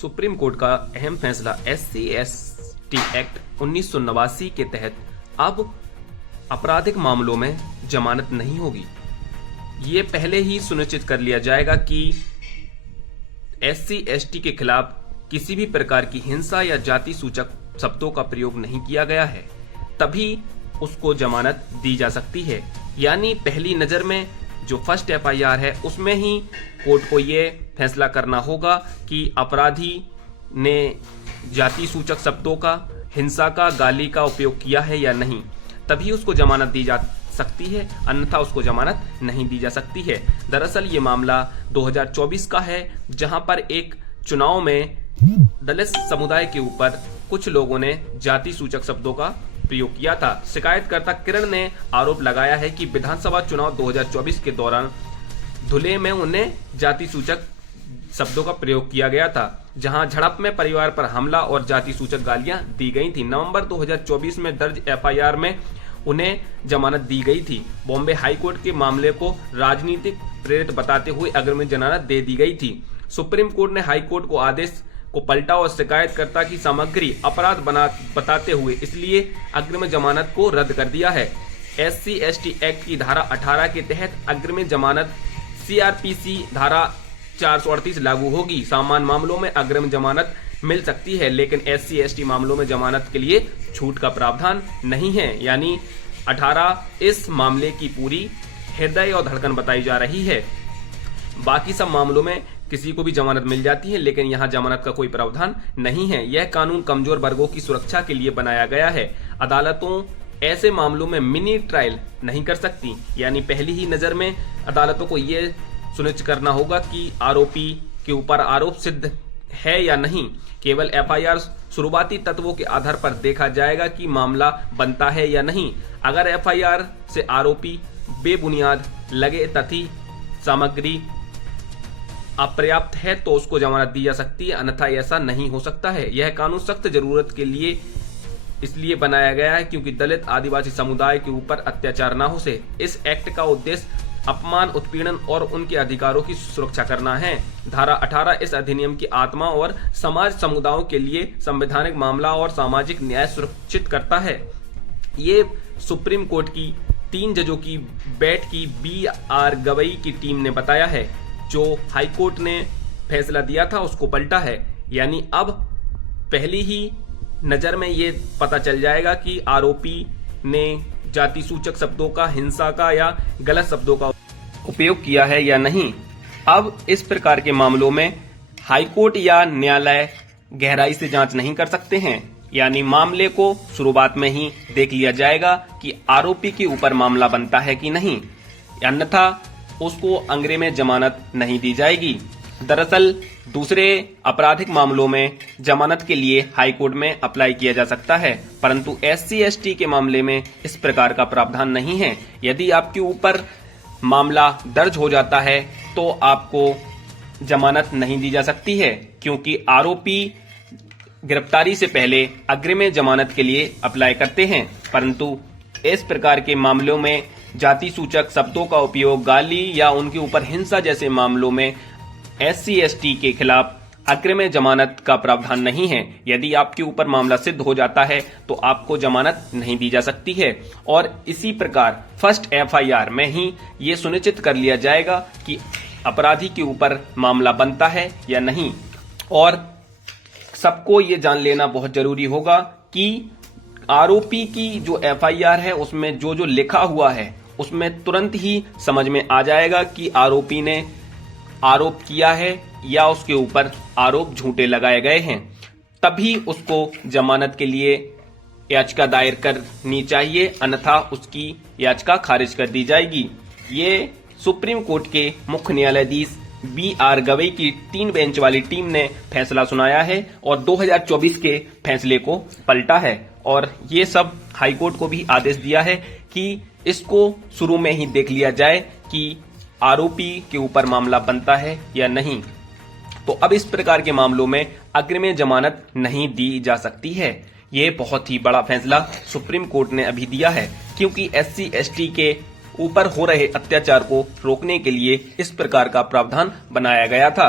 Supreme court का अहम फैसला SC/ST एक्ट 1989 के तहत अब आपराधिक मामलों में जमानत नहीं होगी। ये पहले ही सुनिश्चित कर लिया जाएगा कि SC/ST के खिलाफ किसी भी प्रकार की हिंसा या जाति सूचक शब्दों का प्रयोग नहीं किया गया है, तभी उसको जमानत दी जा सकती है। यानी पहली नजर में जो फर्स्ट FIR है उसमें ही कोर्ट को ये फैसला करना होगा कि अपराधी ने जाति सूचक शब्दों का, हिंसा का, गाली का उपयोग किया है या नहीं, तभी उसको जमानत दी जा सकती है, अन्यथा उसको जमानत नहीं दी जा सकती है। दरअसल ये मामला 2024 का है, जहां पर एक चुनाव में दलित समुदाय के ऊपर कुछ लोगों ने जाति सूचक शब्दों का प्रयोग किया था। शिकायतकर्ता किरण ने आरोप लगाया है कि विधानसभा चुनाव 2024 के दौरान धुले में उन्हें जाति सूचक शब्दों का प्रयोग किया गया था, जहां झड़प में परिवार पर हमला और जाति सूचक गालियां दी गई थी। नवंबर 2024 में दर्ज FIR में उन्हें जमानत दी गई थी। बॉम्बे हाईकोर्ट के मामले को राजनीतिक प्रेरित बताते हुए अग्रिम जमानत दे दी गई थी। सुप्रीम कोर्ट ने हाईकोर्ट को आदेश को पलटा और शिकायतकर्ता की सामग्री अपराध बताते हुए इसलिए अग्रिम जमानत को रद्द कर दिया है। SC/ST एक्ट की धारा 18 के तहत अग्रिम जमानत CRPC धारा 438 लागू होगी। सामान्य मामलों में अग्रिम जमानत मिल सकती है, लेकिन SC/ST मामलों में जमानत के लिए छूट का प्रावधान नहीं है। यानी 18 इस मामले की पूरी हृदय और धड़कन बताई जा रही है। बाकी सब मामलों में किसी को भी जमानत मिल जाती है, लेकिन यहाँ जमानत का कोई प्रावधान नहीं है। यह कानून कमजोर वर्गों की सुरक्षा के लिए बनाया गया है। अदालतों ऐसे मामलों में मिनी ट्रायल नहीं कर सकती, यानी पहली ही नजर में अदालतों को यह सुनिश्चित करना होगा कि आरोपी के ऊपर आरोप सिद्ध है या नहीं। केवल FIR शुरुआती तत्वों के आधार पर देखा जाएगा कि मामला बनता है या नहीं। अगर FIR से आरोपी बेबुनियाद लगे तथ्य सामग्री अपर्याप्त है तो उसको जमानत दी जा सकती है, अन्यथा ऐसा नहीं हो सकता है। यह कानून सख्त जरूरत के लिए इसलिए बनाया गया है क्योंकि दलित आदिवासी समुदाय के ऊपर अत्याचार न हो सके। इस एक्ट का उद्देश्य अपमान, उत्पीड़न और उनके अधिकारों की सुरक्षा करना है। धारा 18 इस अधिनियम की आत्मा और समाज समुदायों के लिए संवैधानिक मामला और सामाजिक न्याय सुरक्षित करता है। ये सुप्रीम कोर्ट की 3 जजों की बैठ की BR गवई की टीम ने बताया है। जो हाईकोर्ट ने फैसला दिया था उसको पलटा है। यानी अब पहली ही नजर में ये पता चल जाएगा कि आरोपी ने जाति सूचक शब्दों का, हिंसा का या गलत शब्दों का उपयोग किया है या नहीं। अब इस प्रकार के मामलों में हाईकोर्ट या न्यायालय गहराई से जांच नहीं कर सकते हैं। यानी मामले को शुरुआत में ही देख लिया जाएगा कि आरोपी के ऊपर मामला बनता है कि नहीं, अन्यथा उसको अग्रिम में जमानत नहीं दी जाएगी। दरअसल दूसरे आपराधिक मामलों में जमानत के लिए हाईकोर्ट में अप्लाई किया जा सकता है, परंतु SC/ST के मामले में इस प्रकार का प्रावधान नहीं है। यदि आपके ऊपर मामला दर्ज हो जाता है तो आपको जमानत नहीं दी जा सकती है, क्योंकि आरोपी गिरफ्तारी से पहले अग्रिम जमानत के लिए अप्लाई करते हैं। परंतु इस प्रकार के मामलों में जाति सूचक शब्दों का उपयोग, गाली या उनके ऊपर हिंसा जैसे मामलों में SC/ST के खिलाफ अग्रिम जमानत का प्रावधान नहीं है। यदि आपके ऊपर मामला सिद्ध हो जाता है तो आपको जमानत नहीं दी जा सकती है। और इसी प्रकार फर्स्ट FIR में ही ये सुनिश्चित कर लिया जाएगा कि अपराधी के ऊपर मामला बनता है या नहीं। और सबको ये जान लेना बहुत जरूरी होगा कि आरोपी की जो FIR है उसमें जो जो लिखा हुआ है उसमें तुरंत ही समझ में आ जाएगा कि आरोपी ने आरोप किया है या उसके ऊपर आरोप झूठे लगाए गए हैं। तभी उसको जमानत के लिए याचिका दायर करनी चाहिए, अन्यथा उसकी याचिका खारिज कर दी जाएगी। ये सुप्रीम कोर्ट के मुख्य न्यायाधीश BR गवई की 3 बेंच वाली टीम ने फैसला सुनाया है और 2024 के फैसले को पलटा है। और ये सब हाईकोर्ट को भी आदेश दिया है कि इसको शुरू में ही देख लिया जाए कि आरोपी के ऊपर मामला बनता है या नहीं। तो अब इस प्रकार के मामलों में अग्रिम जमानत नहीं दी जा सकती है। ये बहुत ही बड़ा फैसला सुप्रीम कोर्ट ने अभी दिया है, क्योंकि SC/ST के ऊपर हो रहे अत्याचार को रोकने के लिए इस प्रकार का प्रावधान बनाया गया था।